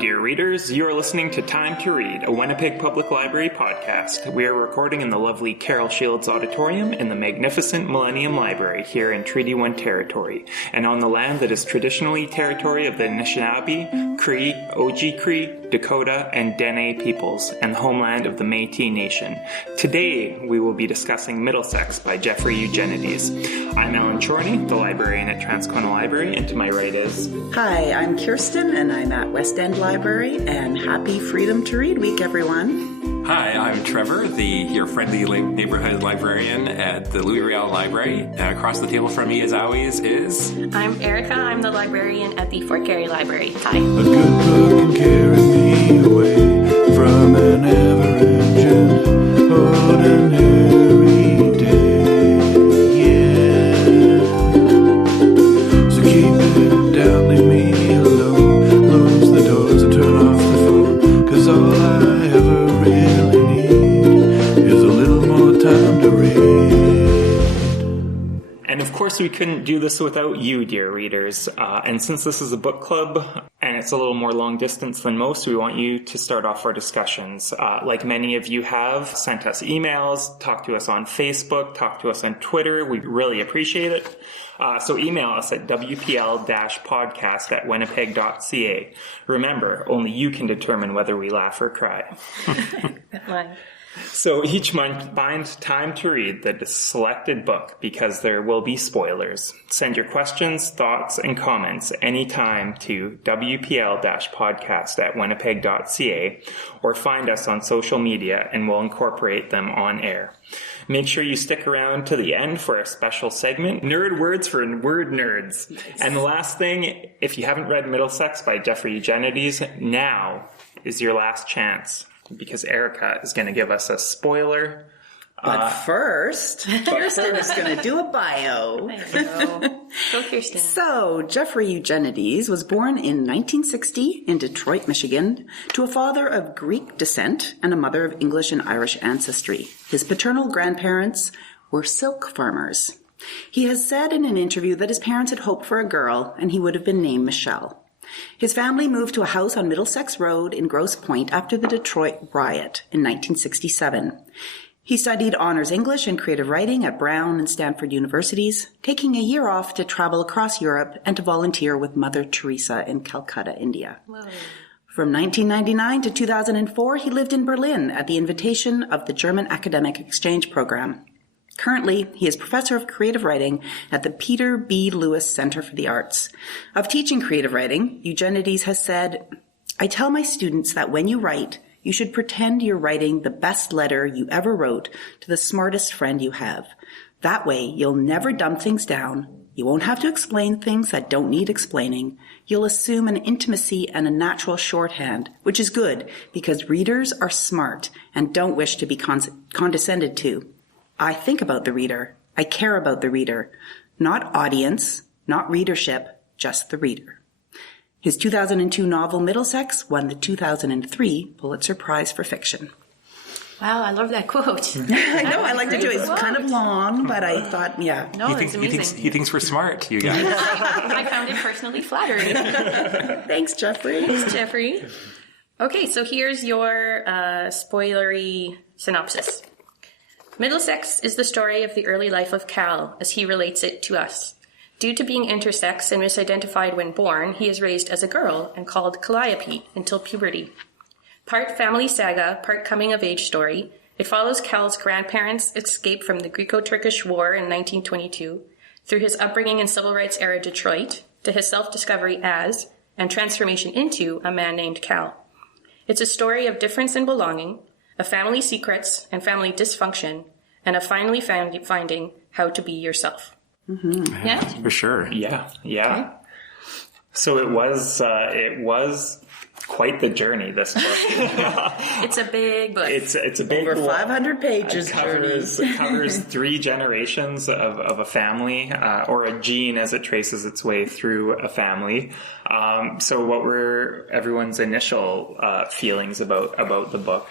dear readers. You are listening to Time to Read, a Winnipeg Public Library podcast. We are recording in the lovely Carol Shields Auditorium in the magnificent Millennium Library here in Treaty 1 territory, and on the land that is traditionally territory of the Anishinaabe, Cree, Oji-Cree, Dakota, and Dene peoples, and the homeland of the Métis Nation. Today, we will be discussing Middlesex by Jeffrey Eugenides. I'm Alan Chorney, the librarian at Transcona Library, and to my right is... Hi, I'm Kirsten, and I'm at West End Library, and happy Freedom to Read Week, everyone. Hi, I'm Trevor, your friendly neighborhood librarian at the Louis Riel Library. Across the table from me, as always, is... I'm Erica. I'm the librarian at the Fort Garry Library. Hi. A good book can carry me away from an average and ordinary day, yeah. So keep it down, leave me alone, close the doors and turn off the phone, 'cause all I ever really need is a little more time to read. And of course, we couldn't do this without you, dear readers. And since this is a book club, and it's a little more long distance than most, we want you to start off our discussions. Like many of you have, sent us emails, talked to us on Facebook, talked to us on Twitter. We really appreciate it. So email us at wpl-podcast.winnipeg.ca. Remember, only you can determine whether we laugh or cry. So each month, find time to read the selected book because there will be spoilers. Send your questions, thoughts, and comments anytime to wpl-podcast.winnipeg.ca or find us on social media and we'll incorporate them on air. Make sure you stick around to the end for a special segment, Nerd Words for Word Nerds. And the last thing, if you haven't read Middlesex by Jeffrey Eugenides, now is your last chance, because Erica is going to give us a spoiler. But first, Kirsten is going to do a bio. Go, Kirsten. So, Jeffrey Eugenides was born in 1960 in Detroit, Michigan, to a father of Greek descent and a mother of English and Irish ancestry. His paternal grandparents were silk farmers. He has said in an interview that his parents had hoped for a girl, and he would have been named Michelle. His family moved to a house on Middlesex Road in Grosse Pointe after the Detroit riot in 1967. He studied honors English and creative writing at Brown and Stanford universities, taking a year off to travel across Europe and to volunteer with Mother Teresa in Calcutta, India. Whoa. From 1999 to 2004, he lived in Berlin at the invitation of the German Academic Exchange Program. Currently, he is professor of creative writing at the Peter B. Lewis Center for the Arts. Of teaching creative writing, Eugenides has said, "I tell my students that when you write, you should pretend you're writing the best letter you ever wrote to the smartest friend you have. That way, you'll never dump things down. You won't have to explain things that don't need explaining. You'll assume an intimacy and a natural shorthand, which is good because readers are smart and don't wish to be condescended to. I think about the reader. I care about the reader. Not audience, not readership, just the reader." His 2002 novel Middlesex won the 2003 Pulitzer Prize for Fiction. Wow, I love that quote. I know, I like to do it. It's kind of long, but I thought, yeah. No, it's amazing. He thinks we're smart, you guys. I found it personally flattering. Thanks, Jeffrey. Thanks, Jeffrey. Okay, so here's your spoilery synopsis. Middlesex is the story of the early life of Cal, as he relates it to us. Due to being intersex and misidentified when born, he is raised as a girl and called Calliope until puberty. Part family saga, part coming-of-age story, it follows Cal's grandparents' escape from the Greco-Turkish War in 1922, through his upbringing in civil rights-era Detroit, to his self-discovery as, and transformation into, a man named Cal. It's a story of difference and belonging, of family secrets and family dysfunction, and of finally finding how to be yourself. Mm-hmm. Yeah? For sure. Yeah. Okay. So it was quite the journey, this book. It's a big book. It's a big Over 500 pages. It covers 3 generations of a family, or a gene as it traces its way through a family. So what were everyone's initial feelings about the book?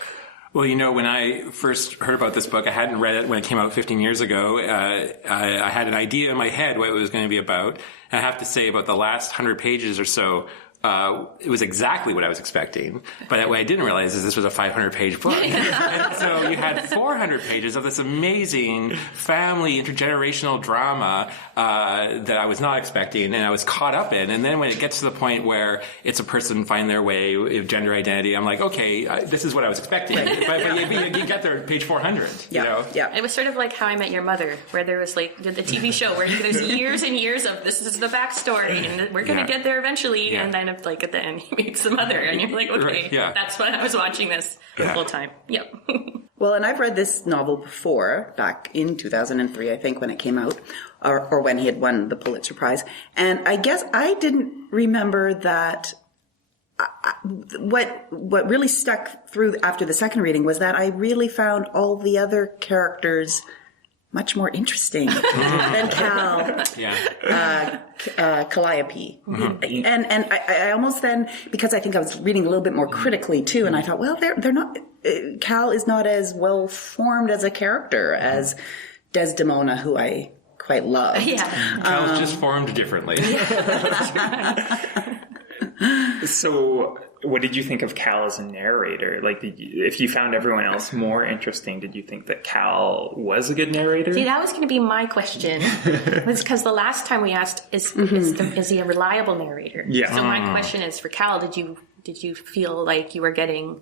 Well, you know, when I first heard about this book, I hadn't read it when it came out 15 years ago. I had an idea in my head what it was going to be about. And I have to say, about the last 100 pages or so, it was exactly what I was expecting. But what I didn't realize is this was a 500-page book. And so you had 400 pages of this amazing family intergenerational drama that I was not expecting, and I was caught up in. And then when it gets to the point where it's a person finding their way of gender identity, I'm like, okay, this is what I was expecting. But you get there at page 400. Yeah. You know? Yeah. It was sort of like How I Met Your Mother, where there was like the TV show where there's years and years of this is the backstory, and we're going to get there eventually, and then like at the end he meets the mother, and you're like, okay, that's when I was watching this the whole time. Yep. Well, and I've read this novel before, back in 2003, I think, when it came out, or when he had won the Pulitzer Prize. And I guess I didn't remember that. What really stuck through after the second reading was that I really found all the other characters much more interesting than Cal, Calliope. Mm-hmm. And I almost then, because I think I was reading a little bit more critically too, and I thought, well, they're not, Cal is not as well formed as a character as Desdemona, who I quite love. Yeah. Cal's just formed differently. So what did you think of Cal as a narrator? Like, if you found everyone else more interesting, did you think that Cal was a good narrator? See, that was going to be my question. Was because the last time we asked, is he a reliable narrator? Yeah. So my question is, for Cal, did you feel like you were getting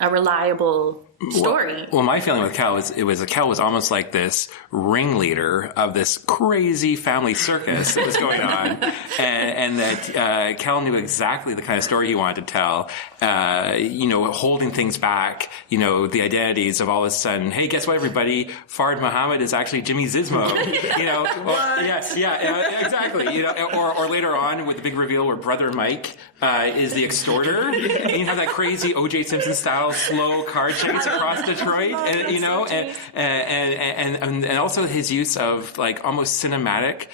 a reliable story? Well, my feeling with Cal was Cal was almost like this ringleader of this crazy family circus that was going on, and that Cal knew exactly the kind of story he wanted to tell. Holding things back. The identities of all of a sudden. Hey, guess what, everybody? Fard Muhammad is actually Jimmy Zizmo. Exactly. Or later on with the big reveal where Brother Mike is the extorter, and you have that crazy O.J. Simpson style slow car chase across Detroit, and also his use of like almost cinematic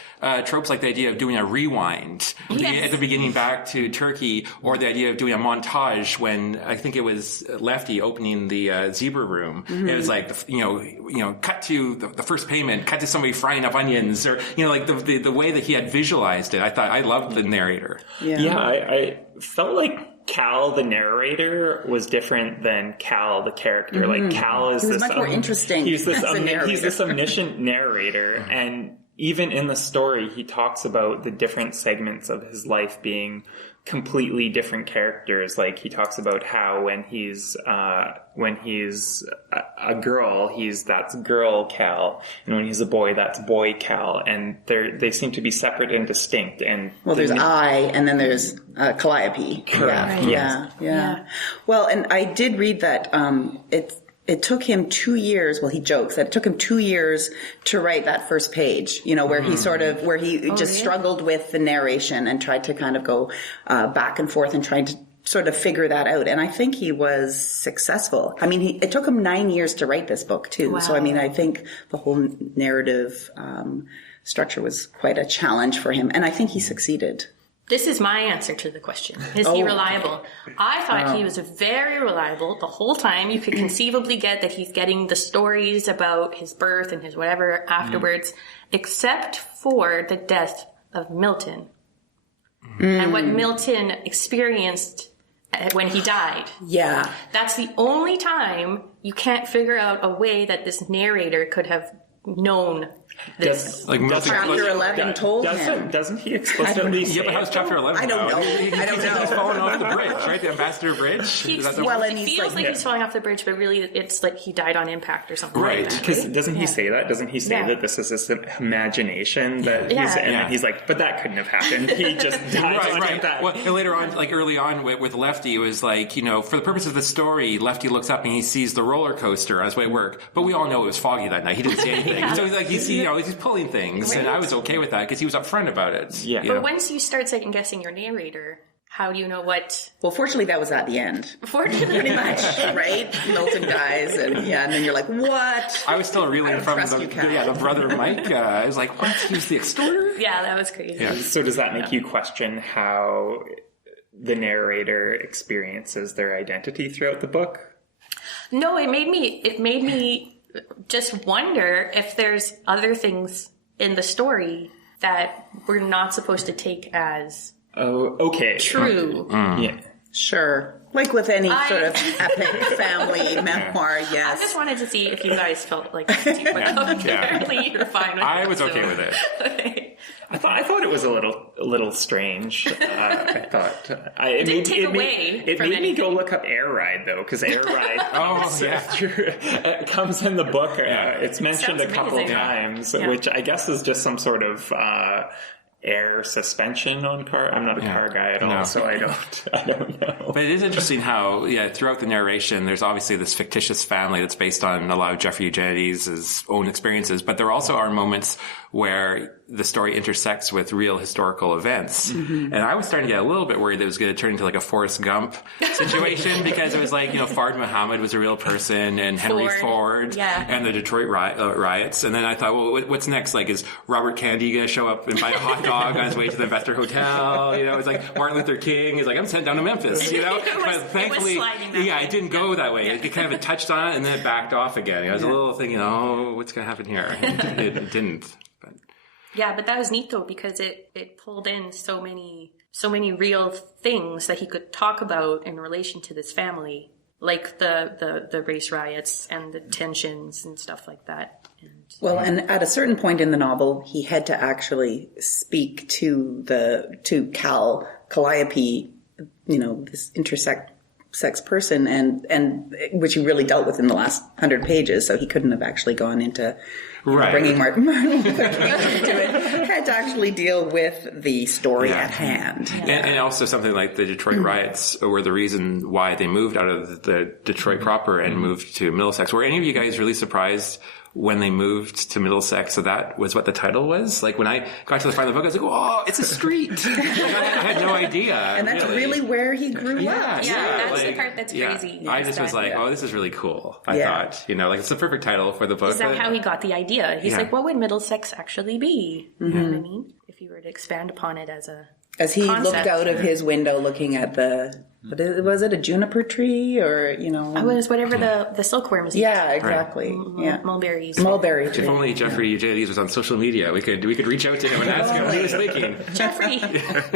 tropes, like the idea of doing a rewind at the beginning back to Turkey, or the idea of doing a montage when I think it was Lefty opening the Zebra Room. Mm-hmm. It was like cut to the first payment, cut to somebody frying up onions, or like the way that he had visualized it. I loved the narrator. Yeah, I felt like Cal, the narrator, was different than Cal, the character. Mm-hmm. Like Cal is this much more interesting. He's this omniscient narrator, and even in the story, he talks about the different segments of his life being completely different characters. Like he talks about how when he's a girl, that's girl Cal, and when he's a boy, that's boy Cal, and they seem to be separate and distinct. And there's I, and then there's Calliope. Correct. Yeah. Well, and I did read that it took him 2 years. Well, he jokes that it took him 2 years to write that first page, where he struggled with the narration and tried to kind of go back and forth and tried to sort of figure that out. And I think he was successful. I mean, it took him 9 years to write this book too. Wow. So, I mean, I think the whole narrative structure was quite a challenge for him. And I think he succeeded. This is my answer to the question. Is he reliable? I thought he was very reliable the whole time. You could conceivably get that he's getting the stories about his birth and his whatever afterwards, except for the death of Milton. And what Milton experienced when he died. Yeah. That's the only time you can't figure out a way that this narrator could have known this. Chapter 11 told him. Doesn't he explicitly say? Yeah, but how's Chapter 11? I don't know. He's falling off the bridge, right? The Ambassador Bridge? It feels like he's falling off the bridge, but really it's like he died on impact or something. Right. Because doesn't he say that? Doesn't he say that this is this imagination that he's like, but that couldn't have happened. He just died on impact. Well, and later on, like early on with Lefty, it was like, for the purpose of the story, Lefty looks up and he sees the roller coaster on his way to work. But we all know it was foggy that night. He didn't see anything. So he's like, he's pulling things, and I was okay with that because he was upfront about it. Yeah. But once you start second guessing your narrator, how do you know what? Well, fortunately, that was at the end. Fortunately, pretty much, right? Milton dies, and then you're like, what? I was still reeling from the Brother Mike. I was like, what? He was the extorter? Yeah, that was crazy. Yeah. So does that make you question how the narrator experiences their identity throughout the book? No, it made me just wonder if there's other things in the story that we're not supposed to take as Oh, okay. True. Yeah. Sure. Like with any sort of epic family memoir, yes. I just wanted to see if you guys felt like apparently you're fine with it. I was okay with it. Okay. I thought it was a little strange. I thought it made me go look up Air Ride though, because Air Ride comes in the book. It's mentioned a couple times, which I guess is just some sort of air suspension on car. I'm not a car guy at all, so I don't know. But it is interesting how, throughout the narration, there's obviously this fictitious family that's based on a lot of Jeffrey Eugenides' own experiences, but there also are moments where the story intersects with real historical events. Mm-hmm. And I was starting to get a little bit worried that it was going to turn into like a Forrest Gump situation because it was like, Fard Muhammad was a real person and Henry Ford and the Detroit riots. And then I thought, well, what's next? Like, is Robert Kennedy going to show up and buy a hot dog on his way to the Investor Hotel? It's like Martin Luther King is like, I'm sent down to Memphis, But thankfully, it didn't go that way. It kind of touched on it and then it backed off again. I was a little thinking, what's going to happen here? It didn't. Yeah, but that was neat though because it pulled in so many real things that he could talk about in relation to this family, like the race riots and the tensions and stuff like that. And at a certain point in the novel, he had to actually speak to Calliope, this sex person, and which he really dealt with in the last 100 pages. So he couldn't have actually gone into bringing Martin Luther King into it. Had to actually deal with the story at hand. Yeah. And also something like the Detroit riots were the reason why they moved out of the Detroit proper and moved to Middlesex. Were any of you guys really surprised when they moved to Middlesex, so that was what the title was? Like, when I got to the front of the book, I was like, oh, it's a street. I had no idea. And that's really where he grew up. Yeah, that's the part that's crazy. Yeah. I just was like, oh, this is really cool. I thought, it's the perfect title for the book. Is that how he got the idea? He's like, what would Middlesex actually be? You know what I mean? If you were to expand upon it as he concept. Looked out of his window looking at was it a juniper tree or, It was whatever the silkworms eat. Yeah, exactly. Mulberries. Mulberry tree. If only Jeffrey Eugenides was on social media, we could reach out to him and ask him what he was thinking. Jeffrey,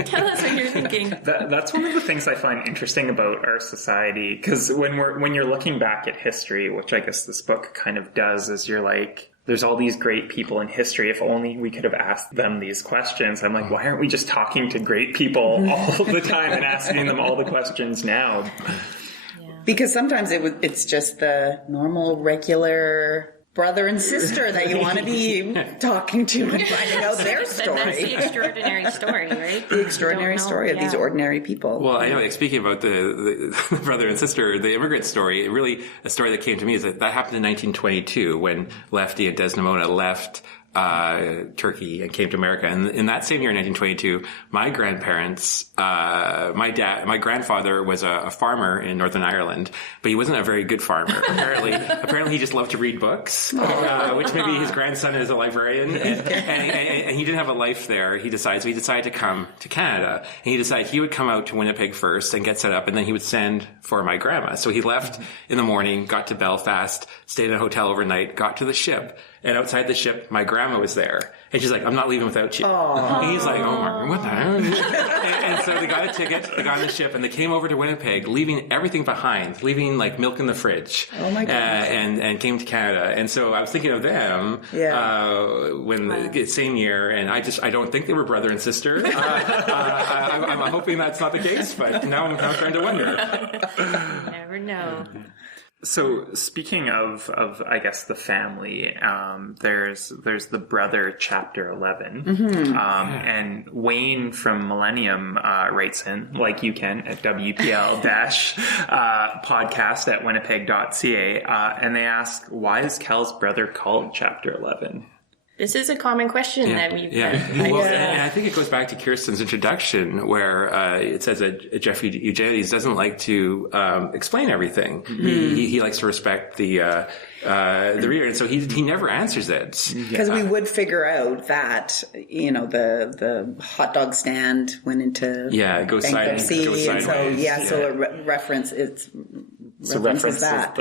tell us what you're thinking. That's one of the things I find interesting about our society, because when you're looking back at history, which I guess this book kind of does, is you're like, there's all these great people in history. If only we could have asked them these questions. I'm like, why aren't we just talking to great people all the time and asking them all the questions now? Because sometimes it's just the normal, regular brother and sister that you want to be talking to and finding out their story. That's the extraordinary story, right? The extraordinary story of these ordinary people. Well, I know, speaking about the brother and sister, the immigrant story, really a story that came to me is that happened in 1922 when Lefty and Desdemona left Turkey and came to America. And in that same year, 1922, my grandparents, my grandfather was a farmer in Northern Ireland, but he wasn't a very good farmer. Apparently he just loved to read books, which maybe his grandson is a librarian, and he didn't have a life there. He decided to come to Canada, and he decided he would come out to Winnipeg first and get set up, and then he would send for my grandma. So he left in the morning, got to Belfast, stayed in a hotel overnight, got to the ship. And outside the ship, my grandma was there. And she's like, I'm not leaving without you. Aww. And he's like, oh, what the hell? and so they got a ticket, they got on the ship, and they came over to Winnipeg, leaving everything behind, leaving like milk in the fridge. Oh my God. And came to Canada. And so I was thinking of them when the same year, and I don't think they were brother and sister. I'm hoping that's not the case, but now I'm trying to wonder. Never know. So speaking of I guess the family, there's the brother chapter 11, and Wayne from Millennium writes in, like you can, at wpl-podcast.winnipeg.ca, and they ask, why is Cal's brother called chapter 11? This is a common question that we've Well, and I think it goes back to Kirsten's introduction where it says that Jeffrey Eugenides doesn't like to explain everything. Mm-hmm. He likes to respect the reader, and so he never answers it. Because we would figure out that, the hot dog stand went into it goes bankruptcy. sideways. So it reference it's references that.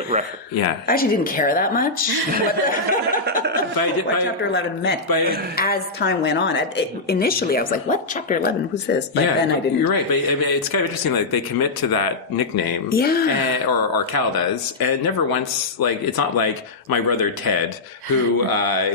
Yeah. I actually didn't care that much What chapter 11 meant. As time went on, initially I was like, what? Chapter 11? Who's this? But then I didn't. You're right, but it's kind of interesting. Like they commit to that nickname, or Cal does, and never once it's not like my brother Ted, who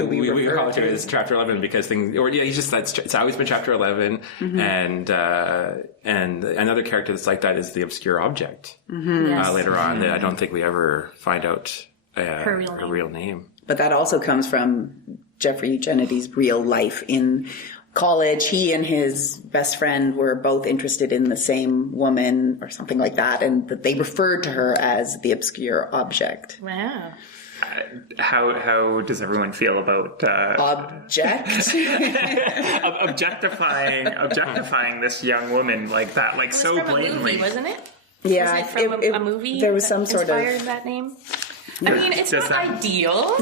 we call to as Chapter 11 because he's just it's always been Chapter 11, and another character that's like that is the obscure object later on that I don't think we ever find out her real name. But that also comes from Jeffrey Eugenides' real life in college. He and his best friend were both interested in the same woman or something like that, and that they referred to her as the obscure object. Wow. How does everyone feel about objectifying this young woman like that, like so blatantly? A movie, wasn't it? Yeah, was it from a movie. There was some sort of inspired that name. I mean, it's not ideal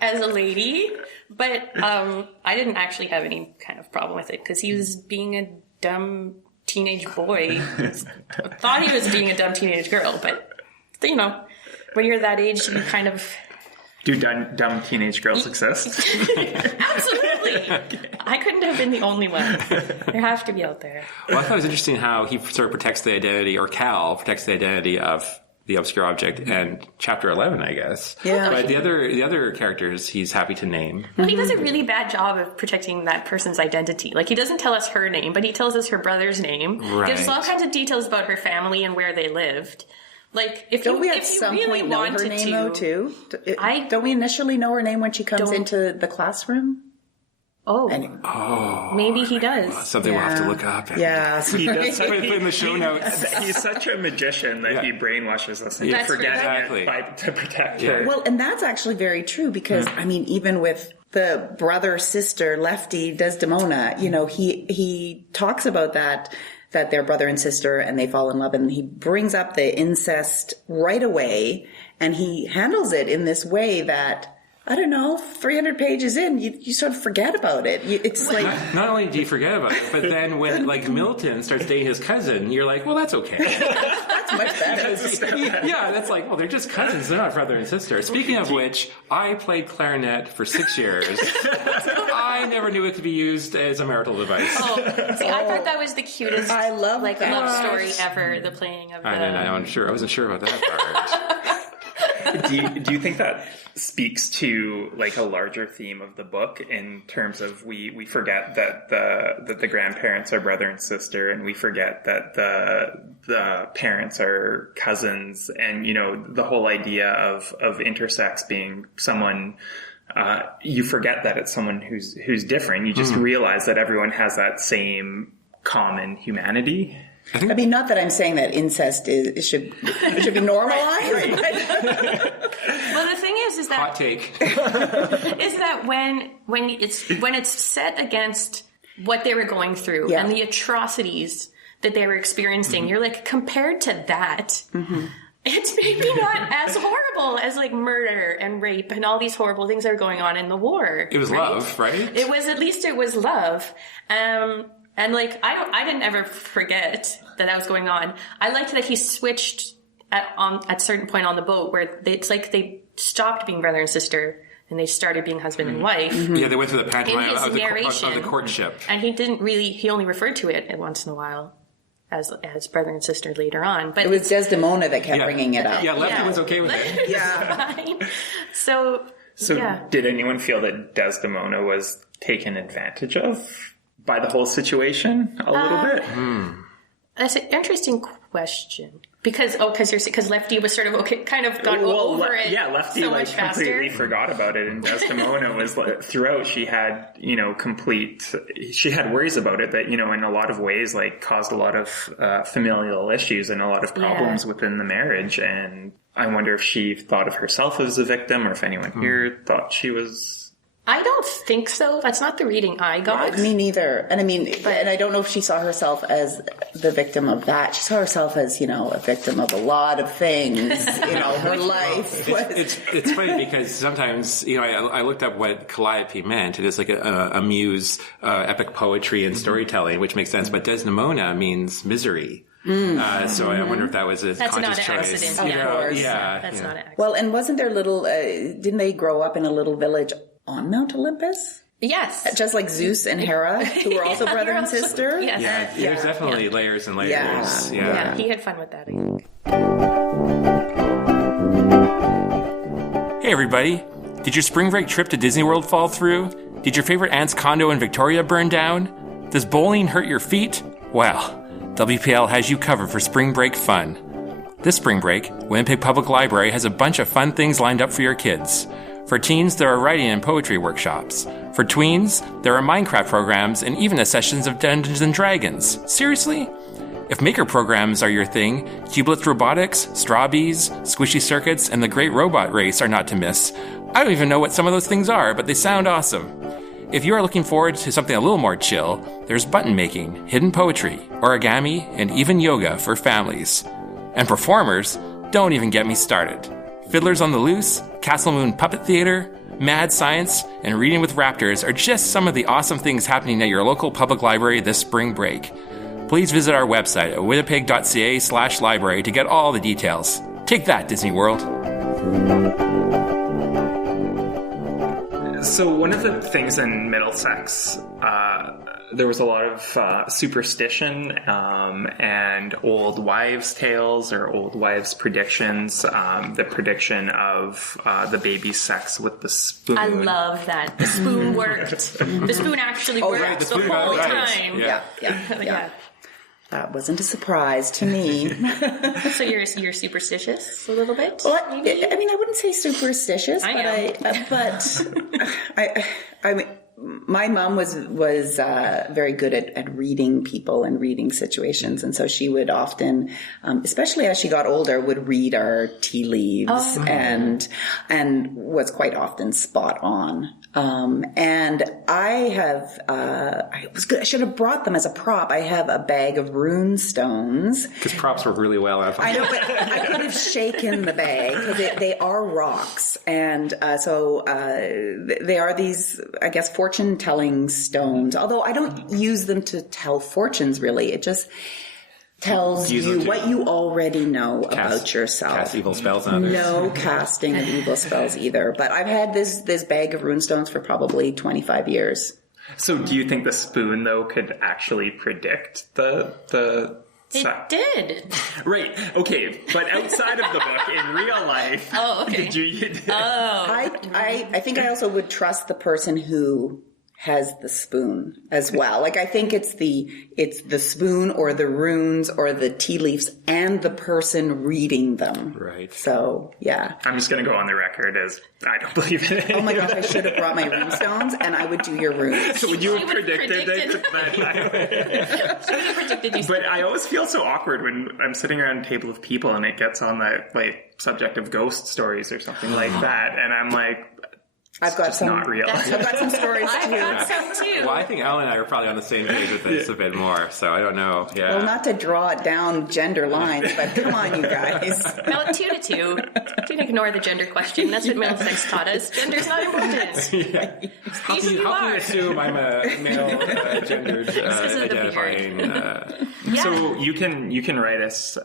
as a lady, but I didn't actually have any kind of problem with it because he was being a dumb teenage boy. Thought he was being a dumb teenage girl, but when you're that age, you kind of... Do dumb teenage girls exist? Absolutely. I couldn't have been the only one. There have to be out there. Well, I thought it was interesting how he sort of protects the identity, or Cal protects the identity of the obscure object, and Chapter 11, I guess. Yeah. But the other characters he's happy to name. Well, he does a really bad job of protecting that person's identity. Like, he doesn't tell us her name, but he tells us her brother's name. Right. Gives us all kinds of details about her family and where they lived. Like, don't we at some point know her name though too? Don't we initially know her name when she comes into the classroom? Maybe he does. Something we'll have to look up. Yeah, he does. Put it in the show notes. He's such a magician that he brainwashes us into forgetting it to protect her. Well, and that's actually very true because I mean, even with the brother sister Lefty Desdemona, he talks about that they're brother and sister and they fall in love, and he brings up the incest right away, and he handles it in this way that, I don't know, 300 pages in, you sort of forget about it. It's like... Not only do you forget about it, but then when, Milton starts dating his cousin, you're like, well, that's okay. That's much better. That's like, well, they're just cousins. They're not brother and sister. Speaking of which, I played clarinet for 6 years. I never knew it could be used as a marital device. I thought that was the cutest love story ever, the playing of the... I wasn't sure about that part. Do you think that speaks to a larger theme of the book in terms of we forget that the grandparents are brother and sister, and we forget that the parents are cousins, and the whole idea of intersex being someone, you forget that it's someone who's different. You just realize that everyone has that same common humanity. I mean, not that I'm saying that incest should be normalized. Well, the thing is that hot take is that when it's set against what they were going through and the atrocities that they were experiencing, you're like, compared to that, it's maybe not as horrible as murder and rape and all these horrible things that are going on in the war. It was love, right? It was love. And I didn't ever forget that was going on. I liked that he switched at a certain point on the boat where it's like they stopped being brother and sister and they started being husband and wife. Yeah, they went through the pantomime of the courtship. And he only referred to it once in a while as brother and sister later on. But it was Desdemona that kept bringing it up. Yeah, Lefty was okay with it. Yeah. Fine. So did anyone feel that Desdemona was taken advantage of by the whole situation a little bit? That's an interesting question. Because Lefty was sort of kind of got over it. Yeah, Lefty so much faster. Completely forgot about it, and Desdemona was throughout. She had she had worries about it that in a lot of ways caused a lot of familial issues and a lot of problems within the marriage. And I wonder if she thought of herself as a victim, or if anyone here thought she was. I don't think so. That's not the reading I got. Me neither. And I mean, and I don't know if she saw herself as the victim of that. She saw herself as, a victim of a lot of things. Her life. It's funny because sometimes, I looked up what calliope meant. It is like a muse, epic poetry and storytelling, which makes sense. But Desdemona means misery. So I wonder if that was a That's conscious not an choice. accident. You know, course. yeah, That's yeah. not an accident. Well, and wasn't there little, didn't they grow up in a little village on Mount Olympus? Yes. Just like Zeus and Hera, who were also brother and sister? Yes. Yeah, there's definitely layers and layers. Yeah, he had fun with that, I think. Hey everybody! Did your spring break trip to Disney World fall through? Did your favorite aunt's condo in Victoria burn down? Does bowling hurt your feet? Well, WPL has you covered for spring break fun. This spring break, Winnipeg Public Library has a bunch of fun things lined up for your kids. For teens, there are writing and poetry workshops. For tweens, there are Minecraft programs and even sessions of Dungeons & Dragons. Seriously? If maker programs are your thing, Cublets Robotics, Strawbees, Squishy Circuits, and the Great Robot Race are not to miss. I don't even know what some of those things are, but they sound awesome. If you are looking forward to something a little more chill, there's button making, hidden poetry, origami, and even yoga for families. And performers, don't even get me started. Fiddlers on the Loose, Castle Moon Puppet Theater, Mad Science, and Reading with Raptors are just some of the awesome things happening at your local public library this spring break. Please visit our website at winnipeg.ca/library to get all the details. Take that, Disney World. So one of the things in Middlesex, there was a lot of superstition and old wives' tales or old wives' predictions. The prediction of the baby's sex with the spoon. I love that. The spoon worked. The spoon actually worked right, the the spoon whole worked. time. Yeah. That wasn't a surprise to me. So you're superstitious a little bit? Well, maybe? I mean, I wouldn't say superstitious, I I mean, my mom was very good at reading people and reading situations, and so she would often, especially as she got older, would read our tea leaves and was quite often spot on. And I was good. I should have brought them as a prop. I have a bag of rune stones. Because props were really well out. I know, but I could have shaken the bag because they are rocks. And so they are these, I guess, fortune-telling stones. Although I don't use them to tell fortunes, really. It just tells you what you already know about yourself. Cast evil spells on others. No casting of evil spells either. But I've had this bag of runestones for probably 25 years. So do you think the spoon, though, could actually predict the It did. Right. Okay. But outside of the book, in real life, Okay. did you? I think I also would trust the person who has the spoon as well. Like, I think it's the spoon or the runes or the tea leaves and the person reading them. Right. So, yeah. I'm just going to go on the record as I don't believe in it. Oh my gosh, I should have brought my rune stones and I would do your runes. So would you have would've predicted that? She would have predicted you. But I always feel so awkward when I'm sitting around a table of people and it gets on the subject of ghost stories or something like that, and I'm like, I've got some. not real. I've got some stories I've too. got some too. Well, I think Alan and I are probably on the same page with this a bit more, so I don't know. Yeah. Well, not to draw it down gender lines, but come on, you guys. No, 2 to 2. Don't ignore the gender question. That's what Middlesex taught us. Gender's not important. How can you assume I'm a male gendered identifying? So you can write us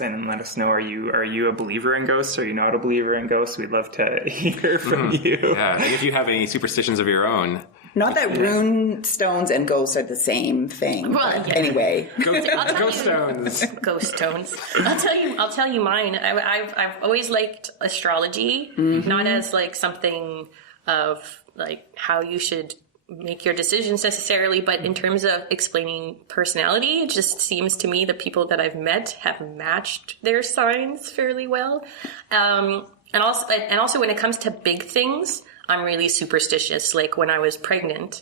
in and let us know. Are you a believer in ghosts? Are you not a believer in ghosts? We'd love to hear from you. Yeah, and if you have any superstitions of your own. Not that rune stones and ghosts are the same thing. Well, but yeah. anyway. Ghost stones. Ghost tones. I'll tell you mine. I've always liked astrology, not as like something of like how you should make your decisions necessarily, but in terms of explaining personality, it just seems to me the people that I've met have matched their signs fairly well. And also when it comes to big things, I'm really superstitious. Like when I was pregnant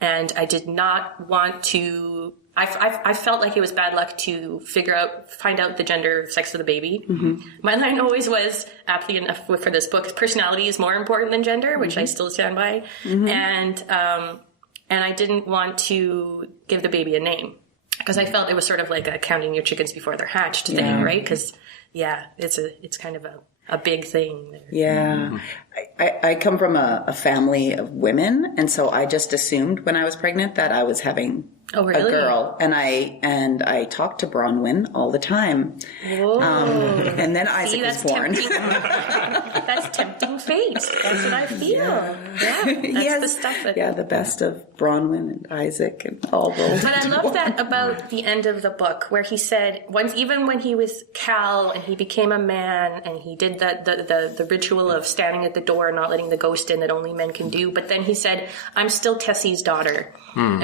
and I did not want to, I felt like it was bad luck to find out the gender, sex of the baby. My line always was, aptly enough for this book, personality is more important than gender, which I still stand by. And I didn't want to give the baby a name because I felt it was sort of like a counting your chickens before they're hatched thing, right? Because it's kind of a big thing there. Yeah. I come from a family of women, and so I just assumed when I was pregnant that I was having Oh, really? a girl, and I talked to Bronwyn all the time. Whoa. And then Isaac was born. That's tempting fate. That's what I feel. Yeah, that's the stuff that... Yeah, the best of Bronwyn and Isaac and all those. But I love that about the end of the book, where he said, even when he was Cal and he became a man and he did the ritual of standing at the door and not letting the ghost in that only men can do, but then he said, I'm still Tessie's daughter. And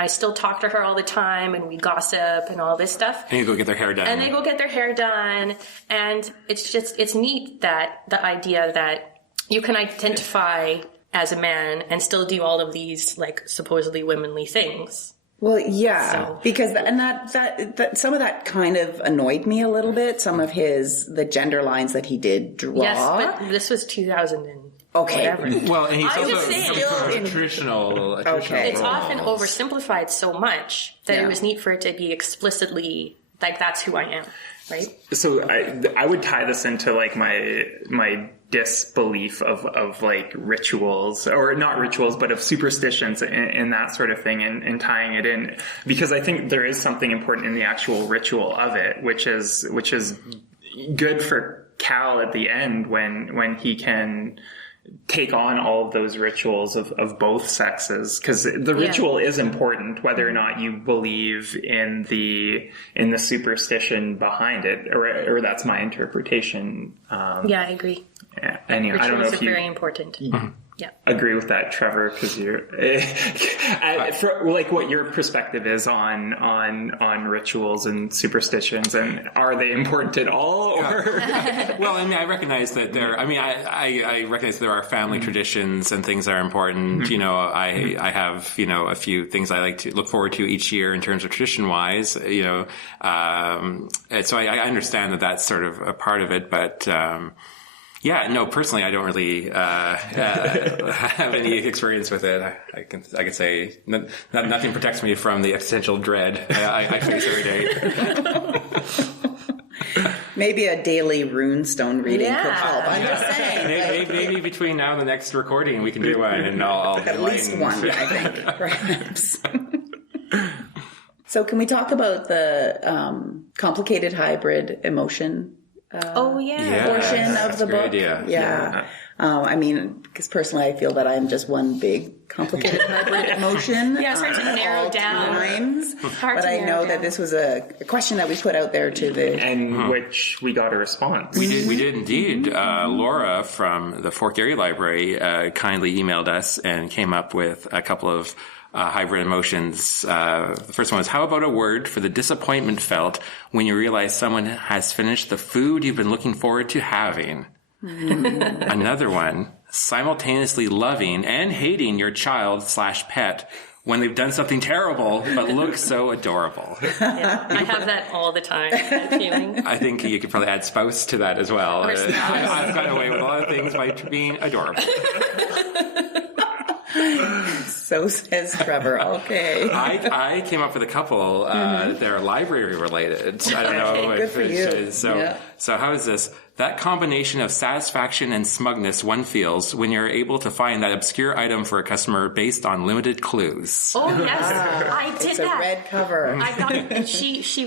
I still talk to her all the time, and we gossip and all this stuff. And you go get their hair done. And they go get their hair done. And it's neat that the idea that you can identify as a man and still do all of these, like, supposedly womanly things. Well, yeah, because that some of that kind of annoyed me a little bit. Some of the gender lines that he did draw. Yes, but this was 2000 and whatever. Well, and he's also still a traditional. It's often oversimplified so much that it was neat for it to be explicitly like, that's who I am, right? So I would tie this into like my disbelief of like rituals, or not rituals, but of superstitions and that sort of thing, and tying it in, because I think there is something important in the actual ritual of it, which is good for Cal at the end when he can take on all of those rituals of both sexes, because the ritual is important, whether or not you believe in the superstition behind it, or that's my interpretation. Yeah, I agree. Yeah. Anyway, rituals I don't know if you very important. Yeah. Agree with that, Trevor, because you're like what your perspective is on rituals and superstitions, and are they important at all? Or? Well, I mean, I recognize that I recognize there are family traditions and things that are important. You know, I have, a few things I like to look forward to each year in terms of tradition wise, and so I understand that that's sort of a part of it, but, yeah, no, personally, I don't really have any experience with it. I can say nothing protects me from the existential dread I face every day. Maybe a daily runestone reading could help. I'm just saying. Maybe between now and the next recording, we can do one, and I'll at least one, I think, perhaps. So, can we talk about the complicated hybrid emotion? Portion of the book. Idea. Yeah. I mean, because personally I feel that I'm just one big complicated hybrid emotion. Yeah, it's hard to narrow down. But I know that this was a question that we put out there to the... And which we got a response. We did indeed. Laura from the Fork Area Library kindly emailed us and came up with a couple of hybrid emotions. The first one was, how about a word for the disappointment felt when you realize someone has finished the food you've been looking forward to having? Another one, simultaneously loving and hating your child/pet when they've done something terrible but look so adorable. Yeah, I have that all the time, that feeling. I think you could probably add spouse to that as well. Or spouse. I've got away with a lot of things by being adorable. So says Trevor. Okay. I came up with a couple that are library related. I don't know if it is. So how is this? That combination of satisfaction and smugness one feels when you're able to find that obscure item for a customer based on limited clues. Oh yes, I did it's that. A red cover. I thought she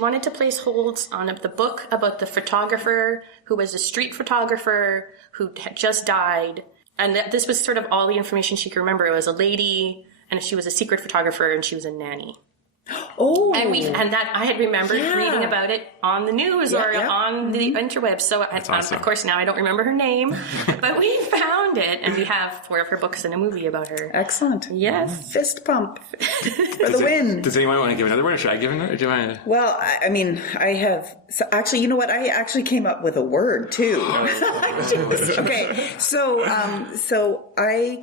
wanted to place holds on the book about the photographer who was a street photographer who had just died. And this was sort of all the information she could remember. It was a lady, and she was a secret photographer, and she was a nanny. Oh, and that I had remembered reading about it on the news or on the interwebs. So awesome. Of course now I don't remember her name, but we found it, and we have 4 of her books and a movie about her. Excellent. Yes, fist pump for the win. Does anyone want to give another one, or should I give another? Do you want to? Well, I mean, I have. So actually, you know what? I actually came up with a word too. Okay, so I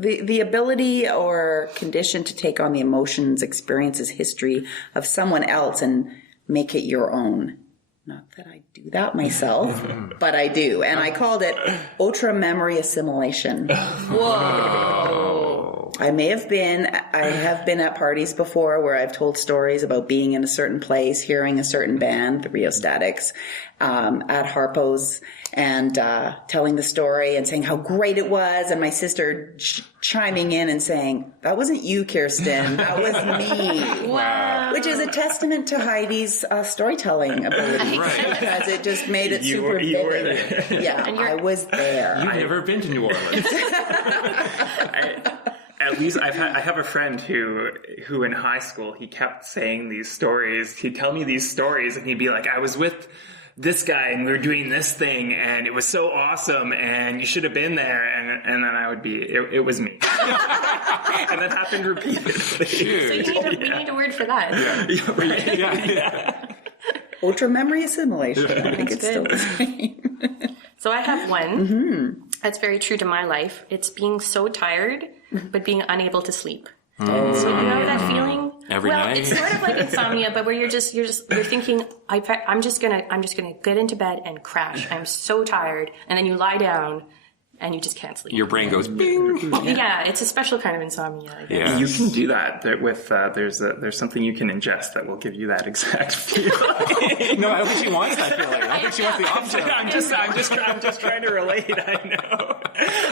the ability or condition to take on the emotions, experiences, history of someone else and make it your own. Not that I do that myself, but I do. And I called it ultra memory assimilation. Whoa. I may have been. I have been at parties before where I've told stories about being in a certain place, hearing a certain band, the Rheostatics, at Harpo's, and telling the story and saying how great it was, and my sister chiming in and saying, "That wasn't you, Kirsten. That was me." Wow. Which is a testament to Heidi's storytelling ability, because it just made it super vivid. Yeah, I was there. You've never been to New Orleans. At least I have a friend who in high school, he kept saying these stories. He'd tell me these stories and he'd be like, I was with this guy and we were doing this thing and it was so awesome and you should have been there. And then I would be, it was me. And that happened repeatedly. So we need a word for that. Yeah. Ultra memory assimilation. I think it's still good. the same. So I have one that's very true to my life. It's being so tired, but being unable to sleep. So you know that feeling? Every night? It's sort of like insomnia, but where you're thinking, I'm just gonna get into bed and crash. I'm so tired, and then you lie down and you just can't sleep. Your brain goes bing. Yeah, it's a special kind of insomnia, I guess. Yeah. You can do that with there's something you can ingest that will give you that exact feeling. No, I don't think she wants that feeling. I think she wants the opposite. I'm just trying to relate. I know.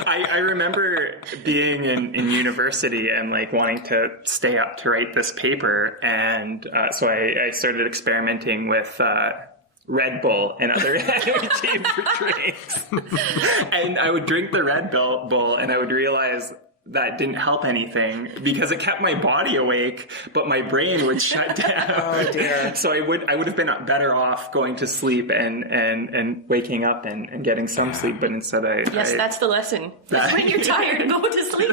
I remember being in university and like wanting to stay up to write this paper, and so I started experimenting with Red Bull and other energy drinks. And I would drink the Red Bull and I would realize that didn't help anything because it kept my body awake, but my brain would shut down. Oh dear. So I would have been better off going to sleep and waking up and getting some sleep, but instead that's the lesson. That's when you're tired, go to sleep.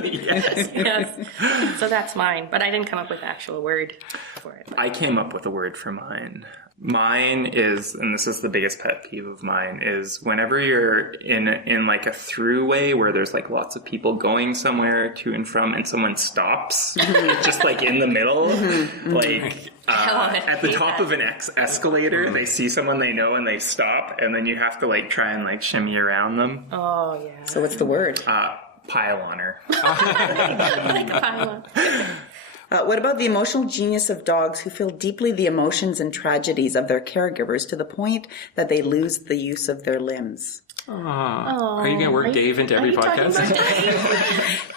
Yes. So that's mine, but I didn't come up with the actual word for it. I came up with a word for mine. Mine is, and this is the biggest pet peeve of mine, is whenever you're in like a throughway where there's like lots of people going somewhere to and from, and someone stops just like in the middle, like at the top of an escalator, they see someone they know and they stop, and then you have to like try and like shimmy around them. Oh yeah. So what's the word? Pile on her. Like a pile. What about the emotional genius of dogs who feel deeply the emotions and tragedies of their caregivers to the point that they lose the use of their limbs? Are you going to work Dave into every podcast?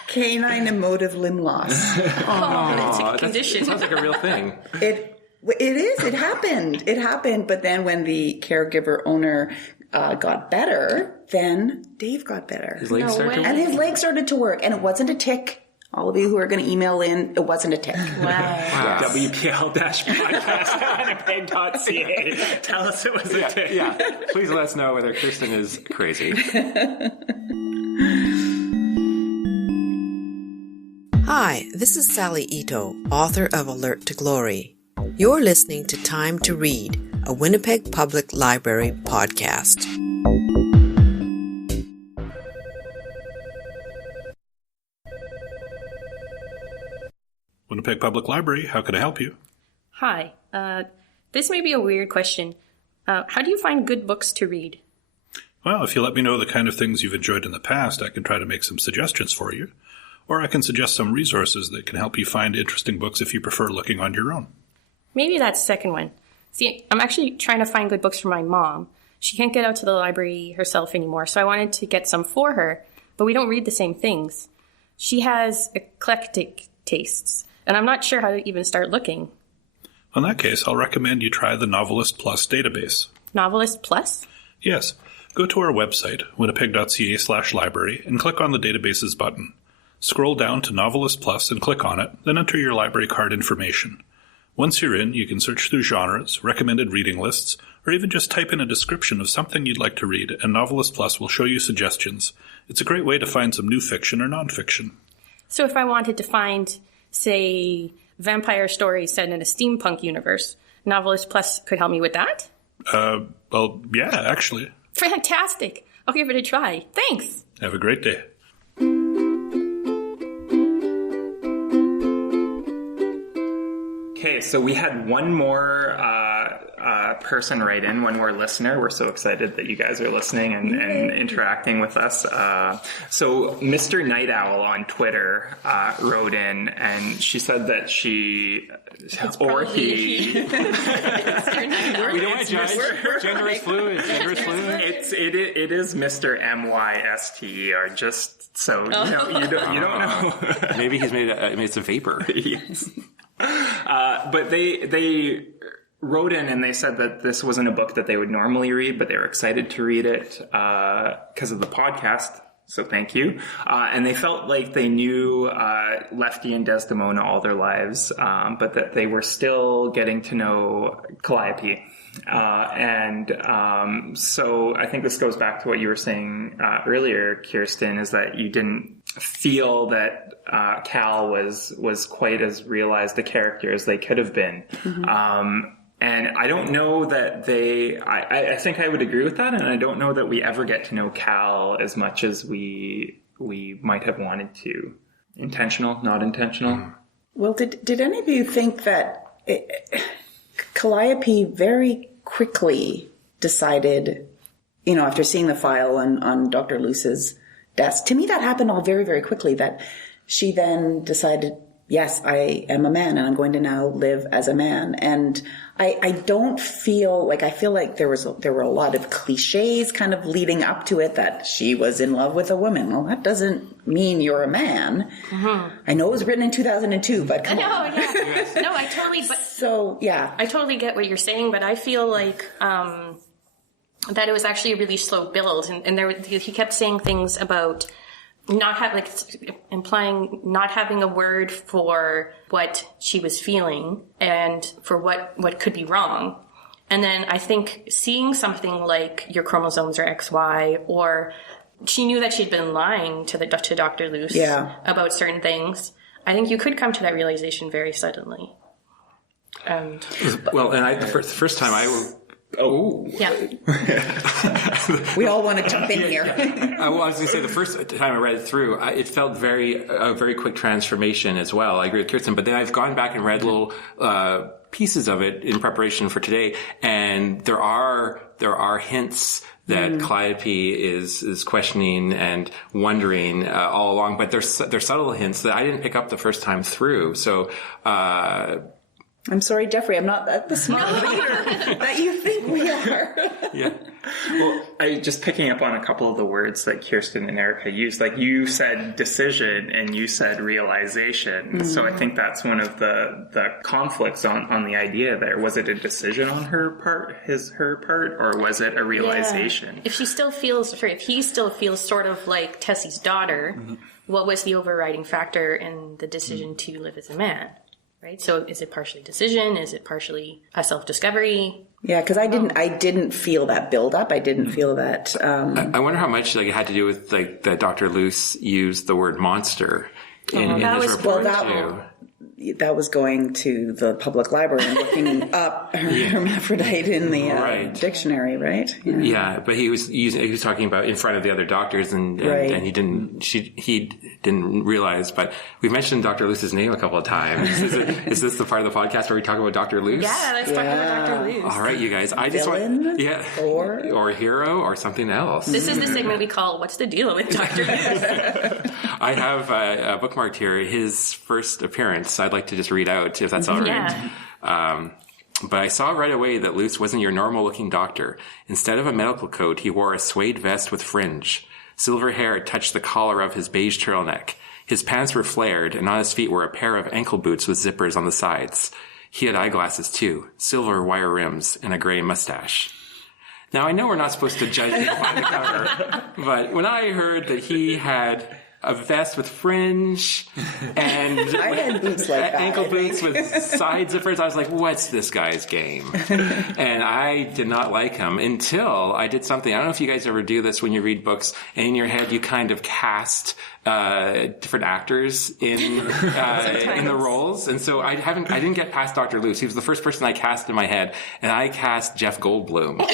Canine emotive limb loss. It's a condition. That sounds like a real thing. It is. It happened. It happened. But then when the caregiver owner got better, then Dave got better. His legs started to work? And his legs started to work. And it wasn't a tick. All of you who are going to email in, it wasn't a tick. Wow. wpl-podcast.winnipeg.ca. Tell us it was a tick. Yeah. Please let us know whether Kirsten is crazy. Hi, this is Sally Ito, author of Alert to Glory. You're listening to Time to Read, a Winnipeg Public Library podcast. Winnipeg Public Library, how can I help you? Hi. This may be a weird question. How do you find good books to read? Well, if you let me know the kind of things you've enjoyed in the past, I can try to make some suggestions for you. Or I can suggest some resources that can help you find interesting books if you prefer looking on your own. Maybe that second one. See, I'm actually trying to find good books for my mom. She can't get out to the library herself anymore, so I wanted to get some for her, but we don't read the same things. She has eclectic tastes, and I'm not sure how to even start looking. In that case, I'll recommend you try the Novelist Plus database. Novelist Plus? Yes. Go to our website, winnipeg.ca/library, and click on the Databases button. Scroll down to Novelist Plus and click on it, then enter your library card information. Once you're in, you can search through genres, recommended reading lists, or even just type in a description of something you'd like to read, and Novelist Plus will show you suggestions. It's a great way to find some new fiction or nonfiction. So if I wanted to find, say, vampire stories set in a steampunk universe, Novelist Plus could help me with that? Well, yeah, actually. Fantastic! I'll give it a try. Thanks! Have a great day. Okay, so we had one more person write in, one more listener. We're so excited that you guys are listening and interacting with us. So Mr. Night Owl on Twitter wrote in, and she said that he. We don't want to judge. Gender is fluid. It is Mr. Myster, just so you don't know. Maybe he's made some vapor. Yes. But they wrote in and they said that this wasn't a book that they would normally read, but they were excited to read it because of the podcast. So thank you. And they felt like they knew Lefty and Desdemona all their lives, but that they were still getting to know Calliope. So I think this goes back to what you were saying earlier, Kirsten, is that you didn't feel that Cal was quite as realized a character as they could have been. Mm-hmm. And I don't know that I think I would agree with that, and I don't know that we ever get to know Cal as much as we might have wanted to. Intentional, not intentional. Well, did any of you think that Calliope very quickly decided, after seeing the file on Dr. Luce's desk, to me that happened all very, very quickly, that she then decided, yes, I am a man and I'm going to now live as a man. And I don't feel like, I feel like there were a lot of cliches kind of leading up to it, that she was in love with a woman. Well, that doesn't mean you're a man. Mm-hmm. I know it was written in 2002, but come on. Yeah. No, I totally, I totally get what you're saying, but I feel like, that it was actually a really slow build. And he kept saying things about implying not having a word for what she was feeling and for what could be wrong. And then I think seeing something like your chromosomes are XY, or she knew that she'd been lying to Dr. Luce about certain things. I think you could come to that realization very suddenly. The first time yeah. We all want to jump in here. I was going to say, the first time I read it through, it felt a very quick transformation as well. I agree with Kirsten, but then I've gone back and read little pieces of it in preparation for today, and there are hints that Calliope is questioning and wondering all along, but they're subtle hints that I didn't pick up the first time through. So. I'm sorry, Jeffrey, I'm not the smart reader that you think we are. Yeah. Well, just picking up on a couple of the words that Kirsten and Erica used, like you said decision and you said realization. Mm-hmm. So I think that's one of the conflicts on the idea there. Was it a decision on her part, or was it a realization? Yeah. If he still feels sort of like Tessie's daughter, what was the overriding factor in the decision to live as a man? Right. So is it partially decision? Is it partially a self-discovery? Yeah, because I didn't feel that build up. I didn't feel that. I wonder how much it had to do with that Dr. Luce used the word monster in his report too. That was going to the public library and looking up hermaphrodite in the dictionary, right? Yeah, but he was talking about in front of the other doctors, and he didn't realize. But we've mentioned Dr. Luce's name a couple of times. Is this the part of the podcast where we talk about Dr. Luce? Yeah, let's talk about Dr. Luce. All right, you guys. I just Villain, or hero or something else. This is the segment we call "What's the Deal with Dr. Luce?" I have bookmarked here his first appearance. I'd like to just read out, if that's all right. Yeah. But I saw right away that Luce wasn't your normal-looking doctor. Instead of a medical coat, he wore a suede vest with fringe. Silver hair touched the collar of his beige turtleneck. His pants were flared, and on his feet were a pair of ankle boots with zippers on the sides. He had eyeglasses, too, silver wire rims, and a gray mustache. Now, I know we're not supposed to judge him by the cover, but when I heard that he had a vest with fringe and I had boots like that. Ankle boots with side zippers, I was like, what's this guy's game? And I did not like him until I did something. I don't know if you guys ever do this when you read books, and in your head you kind of cast different actors in the roles. And so I didn't get past Dr. Luce. He was the first person I cast in my head, and I cast Jeff Goldblum.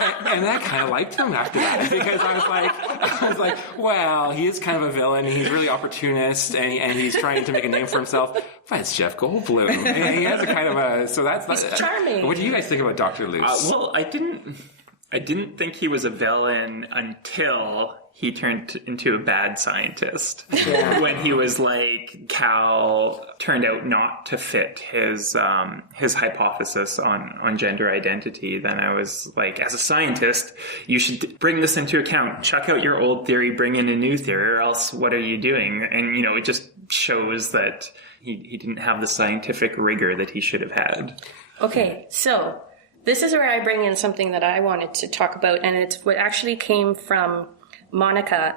And I kind of liked him after that because I was like, well, he is kind of a villain. He's really opportunist, and he's trying to make a name for himself. But it's Jeff Goldblum. And he has a kind of a, so that's He's charming. What do you guys think about Dr. Luce? Well, I didn't think he was a villain until he turned into a bad scientist. Yeah. When he was like, Cal turned out not to fit his hypothesis on gender identity, then I was like, as a scientist, you should bring this into account. Chuck out your old theory, bring in a new theory, or else what are you doing? And, it just shows that he didn't have the scientific rigor that he should have had. Okay, so this is where I bring in something that I wanted to talk about, and it's what actually came from Monica,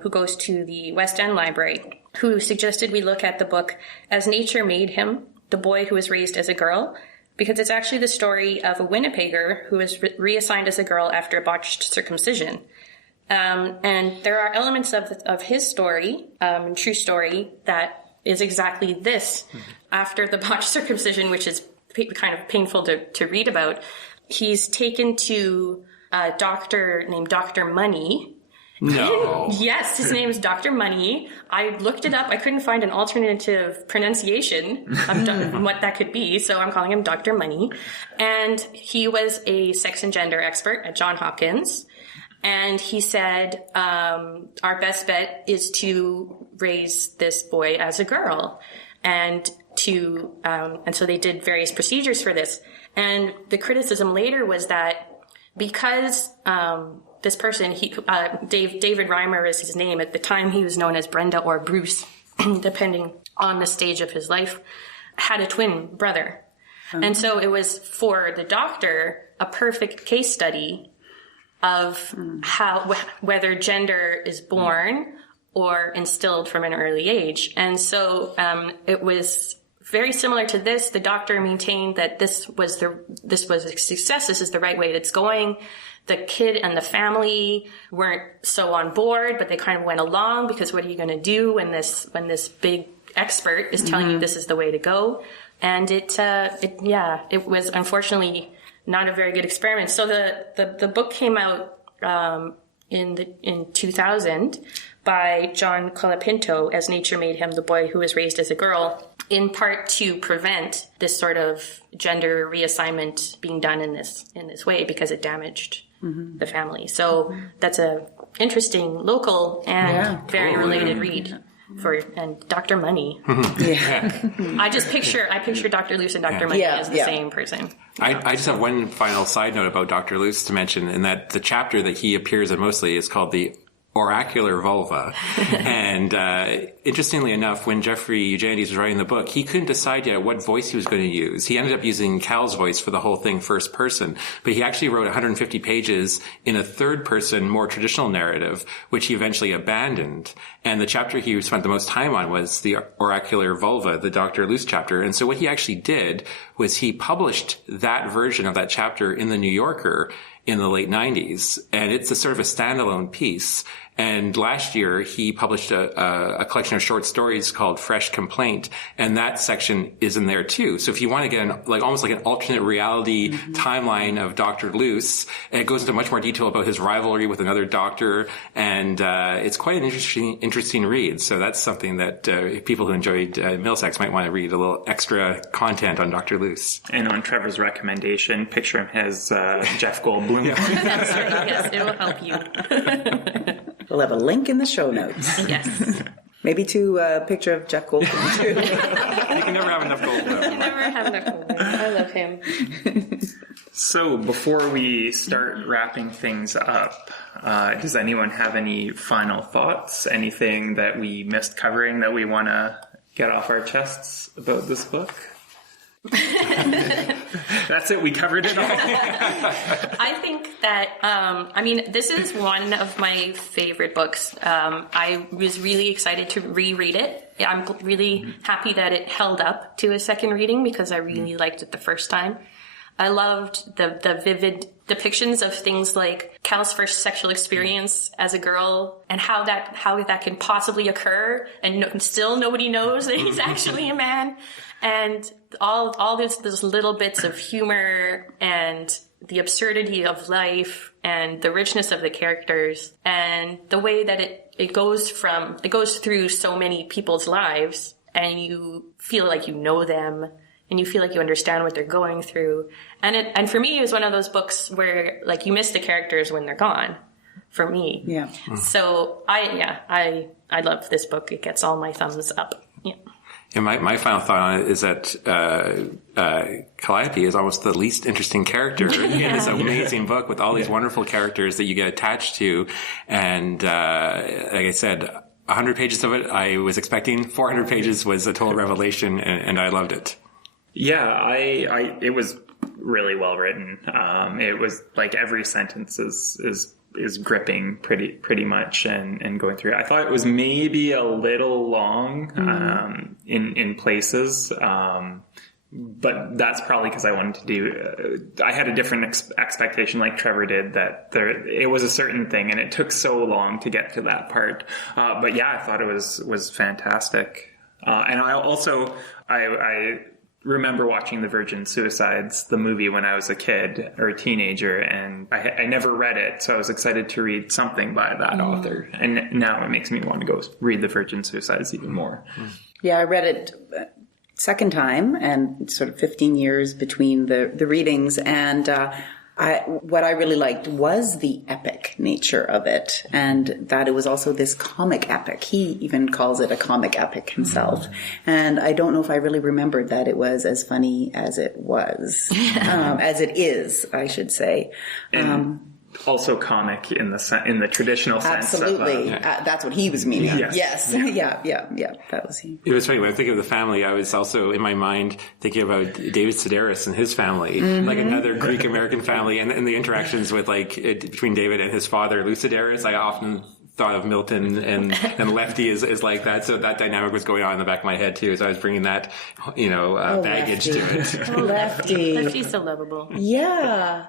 who goes to the West End Library, who suggested we look at the book As Nature Made Him, the Boy Who Was Raised as a Girl, because it's actually the story of a Winnipegger who was reassigned as a girl after a botched circumcision. And there are elements of his story, true story, that is exactly this. After the botched circumcision, which is kind of painful to read about, he's taken to a doctor named Dr. Money. No. Yes, his name is Dr. Money. I looked it up. I couldn't find an alternative pronunciation of what that could be, so I'm calling him Dr. Money. And he was a sex and gender expert at Johns Hopkins. And he said, our best bet is to raise this boy as a girl. And so they did various procedures for this. And the criticism later was that because this person, David Reimer is his name. At the time, he was known as Brenda or Bruce, depending on the stage of his life, had a twin brother. Mm-hmm. And so it was, for the doctor, a perfect case study of whether gender is born or instilled from an early age. And so it was very similar to this. The doctor maintained that this was a success. This is the right way it's going. The kid and the family weren't so on board, but they kind of went along, because what are you going to do when this big expert is telling you this is the way to go? And it was unfortunately not a very good experiment. So the book came out in 2000 by John Colapinto, As Nature Made Him, the Boy Who Was Raised as a Girl, in part to prevent this sort of gender reassignment being done in this way, because it damaged the family. So that's a interesting local and very related read and Dr. Money. I picture Dr. Luce and Dr. Money as the same person. I just have one final side note about Dr. Luce to mention, in that the chapter that he appears in mostly is called the Oracular Vulva. And interestingly enough, when Jeffrey Eugenides was writing the book, he couldn't decide yet what voice he was going to use. He ended up using Cal's voice for the whole thing, first person. But he actually wrote 150 pages in a third person, more traditional narrative, which he eventually abandoned. And the chapter he spent the most time on was the Oracular Vulva, the Dr. Luce chapter. And so what he actually did was he published that version of that chapter in the New Yorker in the late 90s. And it's a sort of a standalone piece. And last year, he published a collection of short stories called Fresh Complaint, and that section is in there too. So if you want to get almost like an alternate reality timeline of Dr. Luce, it goes into much more detail about his rivalry with another doctor, and it's quite an interesting read. So that's something that people who enjoyed Middlesex might want to read, a little extra content on Dr. Luce. And on Trevor's recommendation, picture him as Jeff Goldblum. That's right, yes, it will help you. We'll have a link in the show notes. Yes. Maybe to a picture of Jeff Goldblum, too. You can never have enough Goldblum. Never have enough Goldblum. I love him. So before we start wrapping things up, does anyone have any final thoughts? Anything that we missed covering that we want to get off our chests about this book? That's it. We covered it all. I think that, this is one of my favorite books. I was really excited to reread it. I'm really happy that it held up to a second reading, because I really liked it the first time. I loved the vivid depictions of things like Cal's first sexual experience as a girl, and how that can possibly occur, and still nobody knows that he's actually a man. And all those little bits of humor and the absurdity of life and the richness of the characters and the way that it goes through so many people's lives, and you feel like you know them and you feel like you understand what they're going through. And for me, it was one of those books where like you miss the characters when they're gone. For me. Yeah. So I love this book. It gets all my thumbs up. Yeah. And my final thought on it is that Calliope is almost the least interesting character in this amazing book with all these wonderful characters that you get attached to. And like I said, 100 pages of it I was expecting. 400 pages was a total revelation, and I loved it. Yeah, it was really well written. It was like every sentence is gripping pretty much and going through. I thought it was maybe a little long in places, but that's probably because I wanted to do. I had a different expectation, like Trevor did, that it was a certain thing, and it took so long to get to that part. But yeah, I thought it was fantastic, and I remember watching The Virgin Suicides, the movie, when I was a kid or a teenager, and I never read it, so I was excited to read something by that author. And now it makes me want to go read The Virgin Suicides even more. Yeah, I read it second time, and sort of 15 years between the readings, and what I really liked was the epic nature of it, and that it was also this comic epic. He even calls it a comic epic himself. And I don't know if I really remembered that it was as funny as it was, as it is, I should say. Also comic in the traditional sense. Absolutely. That's what he was meaning. Yes. Yeah. That was he. It was funny. When I think of the family, I was also in my mind thinking about David Sedaris and his family, like another Greek American family, and the interactions with between David and his father, Lou Sedaris. I often thought of Milton and Lefty is like that. So that dynamic was going on in the back of my head too. So I was bringing that, baggage Lefty. to it. Lefty. Lefty's so lovable. Yeah.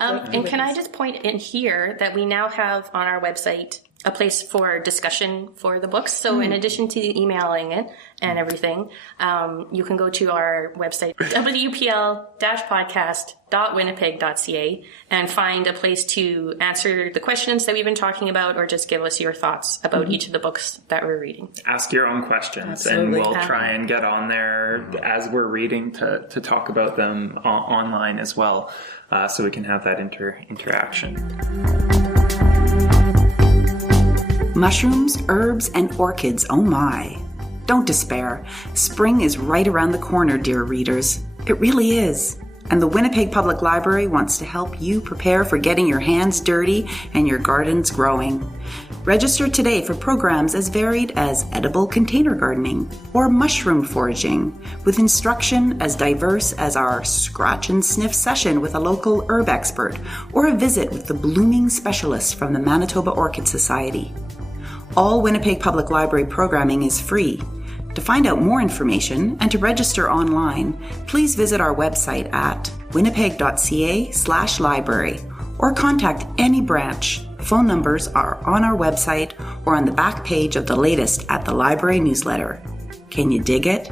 And can I just point in here that we now have on our website a place for discussion for the books. So in addition to emailing it and everything, you can go to our website, wpl-podcast.winnipeg.ca, and find a place to answer the questions that we've been talking about, or just give us your thoughts about each of the books that we're reading. Ask your own questions. Absolutely. And we'll try and get on there as we're reading to talk about them online as well, so we can have that interaction. Mushrooms, herbs, and orchids, oh my. Don't despair. Spring is right around the corner, dear readers. It really is. And the Winnipeg Public Library wants to help you prepare for getting your hands dirty and your gardens growing. Register today for programs as varied as edible container gardening or mushroom foraging, with instruction as diverse as our scratch and sniff session with a local herb expert, or a visit with the blooming specialist from the Manitoba Orchid Society. All Winnipeg Public Library programming is free. To find out more information and to register online, please visit our website at winnipeg.ca/library or contact any branch. Phone numbers are on our website or on the back page of the latest at the library newsletter. Can you dig it?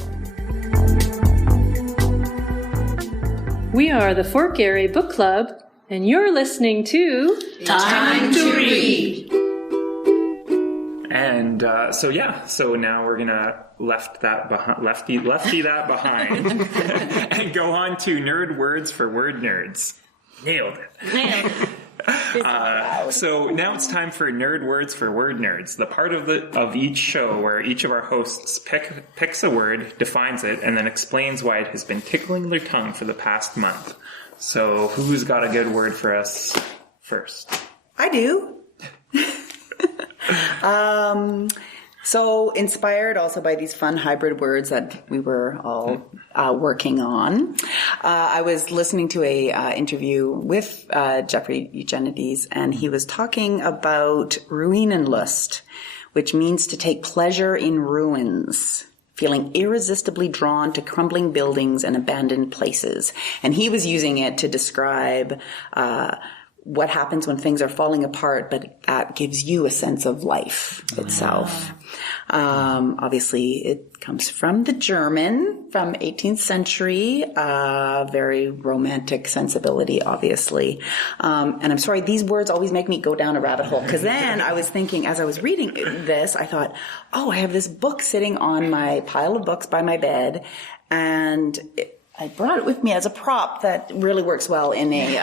We are the Fort Garry Book Club, and you're listening to Time to Read. And so now we're gonna lefty that behind, and go on to Nerd Words for Word Nerds. Nailed it. So now it's time for Nerd Words for Word Nerds, the part of each show where each of our hosts picks a word, defines it, and then explains why it has been tickling their tongue for the past month. So who's got a good word for us first? I do. So inspired also by these fun hybrid words that we were all working on. I was listening to a interview with Jeffrey Eugenides, and he was talking about Ruinenlust, which means to take pleasure in ruins, feeling irresistibly drawn to crumbling buildings and abandoned places. And he was using it to describe what happens when things are falling apart, but that gives you a sense of life itself. Obviously, it comes from the German, from 18th century, very romantic sensibility, obviously. And I'm sorry, these words always make me go down a rabbit hole, because then I was thinking, as I was reading this, I thought, oh, I have this book sitting on my pile of books by my bed, and I brought it with me as a prop that really works well in a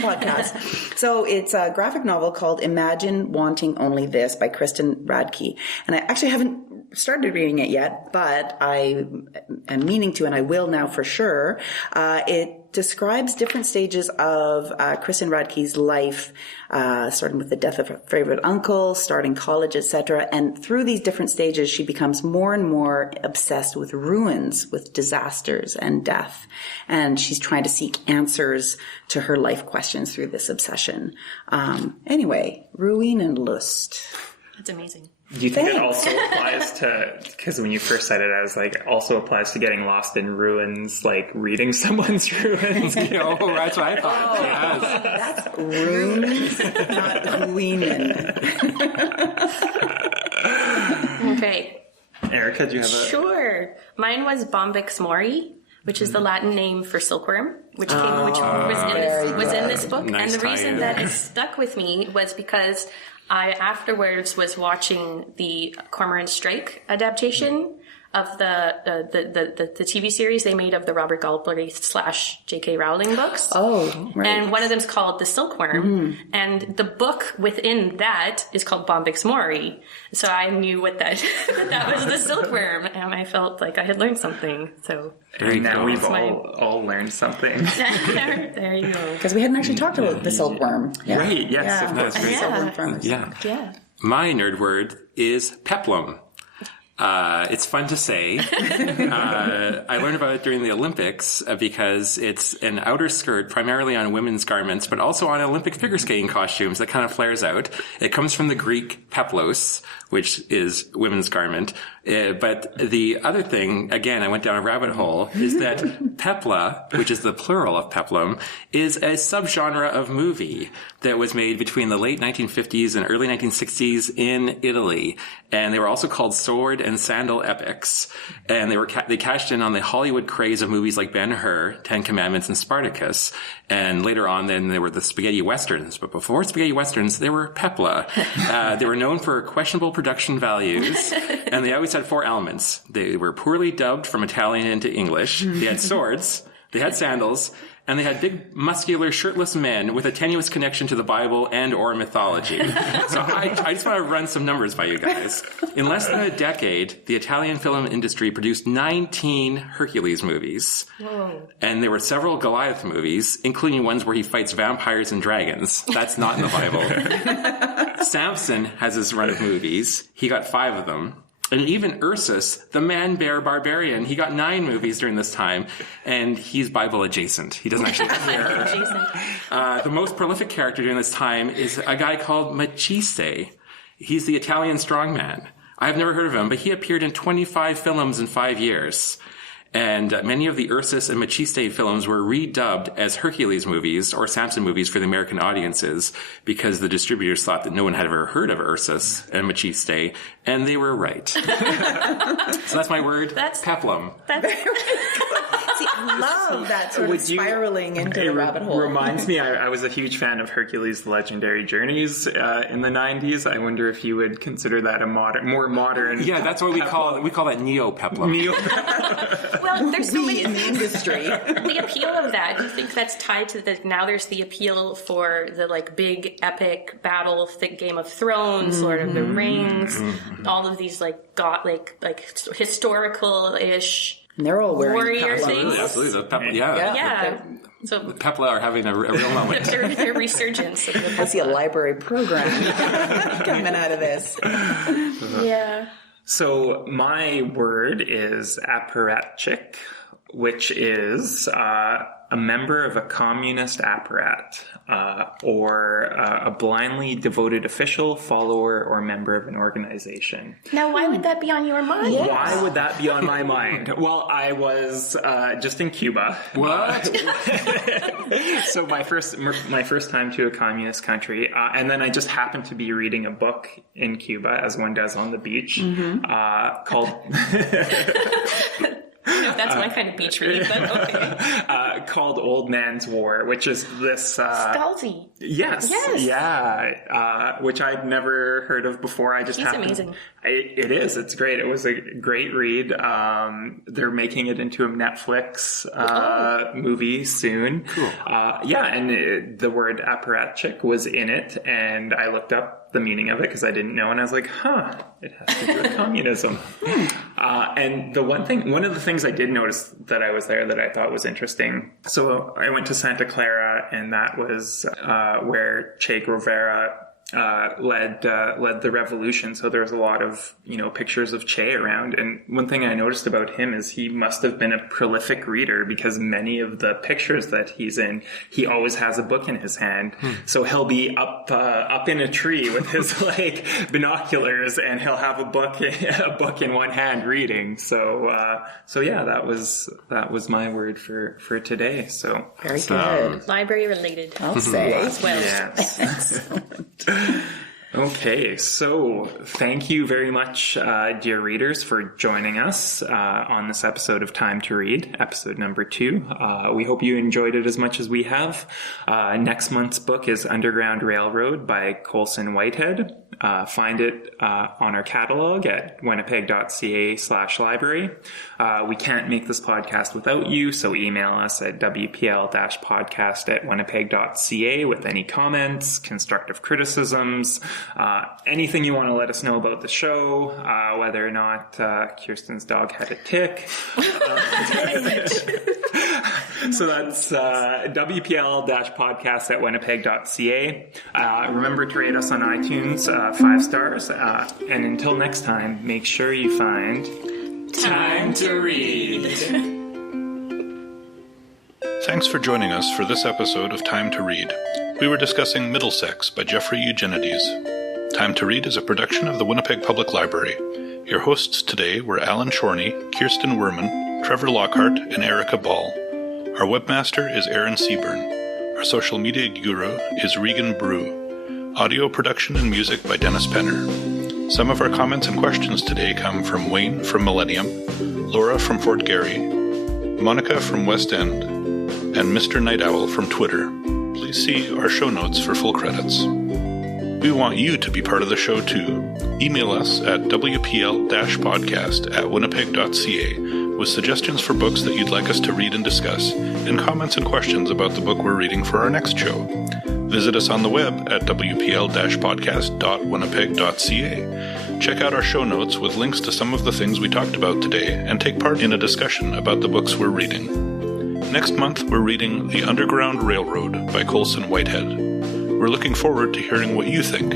podcast. So it's a graphic novel called Imagine Wanting Only This by Kirsten Radke. And I actually haven't started reading it yet, but I am meaning to, and I will now for sure. It describes different stages of Kirsten Radke's life, starting with the death of her favorite uncle, starting college, etc. And through these different stages, she becomes more and more obsessed with ruins, with disasters and death. And she's trying to seek answers to her life questions through this obsession. Anyway, Ruin and Lust. That's amazing. Do you think it also applies to, because when you first said it, I was like, also applies to getting lost in ruins, like reading someone's ruins? Oh, that's what I thought. Yes. That's ruins, not ruinen. Okay. Erica, do you have a... Sure. Mine was Bombyx mori, which is the Latin name for silkworm, which was in this book. Nice and the reason tie-in. that it stuck with me was because I afterwards was watching the Cormorant Strike adaptation of the TV series they made of the Robert Galbraith / J.K. Rowling books. Oh, right. And one of them's called The Silkworm. And the book within that is called Bombyx Mori. So I knew what that was the silkworm. And I felt like I had learned something. So And now we've That's my- all learned something. there you go. Because we hadn't actually talked about the silkworm. Yeah. Right, yes. Yeah. That's great. Silkworm farmers. Yeah. Yeah. My nerd word is peplum. It's fun to say. I learned about it during the Olympics because it's an outer skirt primarily on women's garments, but also on Olympic figure skating costumes that kind of flares out. It comes from the Greek peplos, which is women's garment. But the other thing, again, I went down a rabbit hole, is that pepla, which is the plural of peplum, is a subgenre of movie that was made between the late 1950s and early 1960s in Italy. And they were also called sword and sandal epics. And they cashed in on the Hollywood craze of movies like Ben-Hur, Ten Commandments, and Spartacus. And later on, then there were the spaghetti westerns. But before spaghetti westerns, they were pepla. They were known for questionable production values. And they always had 4 elements. They were poorly dubbed from Italian into English. They had swords. They had sandals. And they had big, muscular, shirtless men with a tenuous connection to the Bible and or mythology. So I just want to run some numbers by you guys. In less than a decade, the Italian film industry produced 19 Hercules movies. Whoa. And there were several Goliath movies, including ones where he fights vampires and dragons. That's not in the Bible. Samson has his run of movies. He got 5 of them. And even Ursus, the man-bear barbarian, he got 9 movies during this time, and he's Bible adjacent. He doesn't actually appear. The most prolific character during this time is a guy called Maciste. He's the Italian strongman. I've never heard of him, but he appeared in 25 films in 5 years. And many of the Ursus and Maciste films were redubbed as Hercules movies or Samson movies for the American audiences because the distributors thought that no one had ever heard of Ursus and Maciste, and they were right. So that's my word, peplum. See, I love that sort of spiraling into the rabbit hole. It reminds me, I was a huge fan of Hercules' The Legendary Journeys in the 90s. I wonder if you would consider that a more modern... Yeah, that's what we call that neo-peplum. Well, there's so many in the industry. The appeal of that, do you think that's tied to now there's the appeal for the like big epic battle, thick Game of Thrones, Lord of the Rings, all of these like historical-ish And they're all wearing warrior peplums. things. Absolutely. The pepla, yeah. Yeah. So The pepla are having a real moment. their resurgence of the I see a library program coming out of this. Yeah. So my word is apparatchik, which is a member of a communist apparat, or a blindly devoted official, follower, or member of an organization. Now, why would that be on your mind? Yes. Why would that be on my mind? Well, I was just in Cuba. What? So my first time to a communist country, and then I just happened to be reading a book in Cuba, as one does on the beach, called... That's my kind of beach reading, but okay. Called Old Man's War, which is this... Scalzi. Yes. Yeah. Which I'd never heard of before. I just He's happened... amazing. It is. It's great. It was a great read. They're making it into a Netflix movie soon. Cool. And the word apparatchik was in it, and I looked up the meaning of it because I didn't know, and I was like, it has to do with communism. And one of the things I did notice that I was there that I thought was interesting. So I went to Santa Clara, and that was where Che Guevara led the revolution. So there's a lot of, pictures of Che around. And one thing I noticed about him is he must have been a prolific reader, because many of the pictures that he's in, he always has a book in his hand. So he'll be up in a tree with his binoculars, and he'll have a book in one hand reading. So yeah, that was my word for today. So Very good. Library related. I'll say. As well. yes. Excellent. Okay, so thank you very much, dear readers, for joining us on this episode of Time to Read, episode number 2. We hope you enjoyed it as much as we have. Next month's book is Underground Railroad by Colson Whitehead. Find it on our catalog at winnipeg.ca/library. We can't make this podcast without you, so email us at wpl-podcast@winnipeg.ca with any comments, constructive criticisms, anything you want to let us know about the show, whether or not Kirsten's dog had a tick. So that's wpl-podcast@winnipeg.ca. Remember to rate us on iTunes 5 stars. And until next time, make sure you find Time to read. Thanks for joining us for this episode of Time to Read. We were discussing Middlesex by Jeffrey Eugenides. Time to Read is a production of the Winnipeg Public Library. Your hosts today were Alan Shorney, Kirsten Werman, Trevor Lockhart, and Erica Ball. Our webmaster is Aaron Seaburn. Our social media guru is Regan Brew. Audio production and music by Dennis Penner. Some of our comments and questions today come from Wayne from Millennium, Laura from Fort Garry, Monica from West End, and Mr. Night Owl from Twitter. Please see our show notes for full credits. We want you to be part of the show too. Email us at wpl-podcast@winnipeg.ca with suggestions for books that you'd like us to read and discuss, and comments and questions about the book we're reading for our next show. Visit us on the web at wpl-podcast.winnipeg.ca. Check out our show notes with links to some of the things we talked about today, and take part in a discussion about the books we're reading. Next month, we're reading The Underground Railroad by Colson Whitehead. We're looking forward to hearing what you think.